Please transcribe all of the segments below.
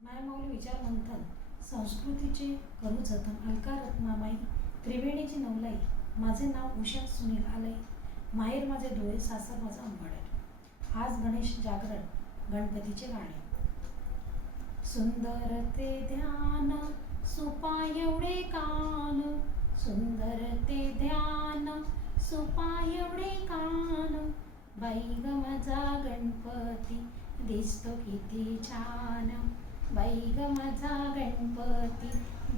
मायमाऊली विचार मंथन संस्कृतीचे करू जतन अलका रत्नामाई त्रिवेणीची नवलाई. माझे नाव उषा सुनील आलय. माहेर माझे डोळे, सासर माझा अंबाडे. आज गणेश जागरण, गणपतीचे गाणे. सुंदर ते ध्यान सुपाय एवढे कान, सुंदर ते ध्यान सुपाय एवढे कान. बाई ग माझा गणपती दिसतो किती छान, बाई ग माझा गणपती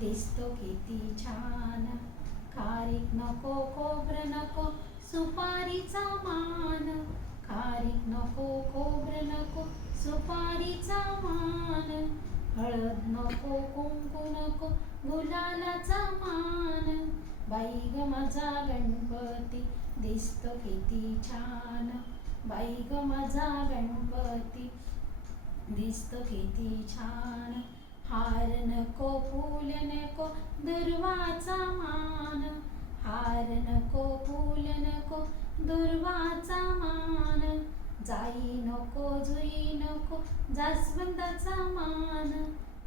दिसतो किती छान. खारीक नको, खोबरं नको, सुपारीचा मान, खारीक नको, खोबरं नको, सुपारीचा मान. हळद नको, कुंकू नको, गुलालाचा मान. बाई ग माझा गणपती दिसतो किती छान, बाई ग माझा गणपती दिसतो किती छान. हार नको, फूल नको, दुर्वाचा मान, हार नको, फूल नको, दुर्वाचा मान. जाई नको, जुई नको, जास्वंदाचा मान,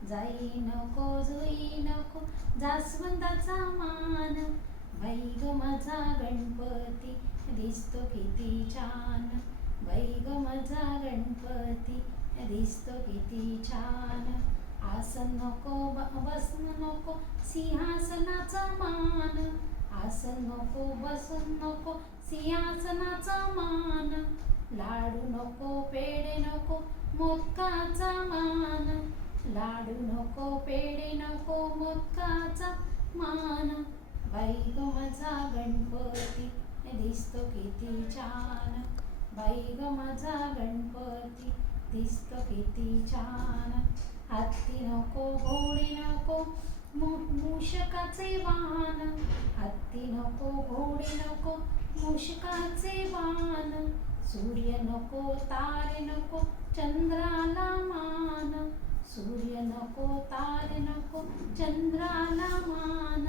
जाई नको, जुई नको, जास्वंदाचा मान. बाई ग माझा गणपती दिसतो किती छान, बाई ग माझा गणपती दिसतो किती छान. आसन नको, बसन नको, सिंहासनाचा मान, आसन नको, बसन नको, सिंहासनाचा मान. लाडू नको, पेढे नको, मोदकाचा मान, लाडू नको, पेढे नको, मोदकाचा मान. बाई ग माझा गणपती दिसतो किती छान, बाई ग माझा गणपती दिसतो किती छान. हत्ती नको, घोडे नको, मूषकाचे वाहन, हत्ती नको, घोडे नको, मूषकाचे वाहन. सूर्य नको, तारे नको, चंद्राला मान, सूर्य नको, तारे नको, चंद्राला मान.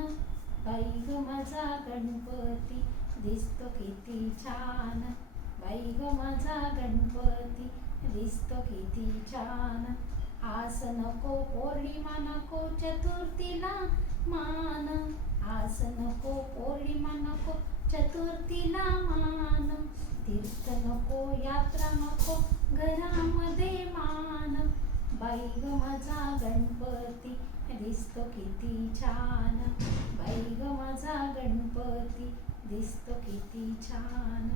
बाई ग माझा गणपती दिसतो किती छान, बाई ग माझा गणपती दिसतो किती छान. आस नको, पौर्णिमा नको, चतुर्थीला मान, आस नको, पौर्णिमा नको, चतुर्थीला मान. तीर्थ नको, यात्रा नको, घरामध्ये मान. बाई ग माझा गणपती दिसतो किती छान, बाई ग माझा गणपती दिसतो किती छान.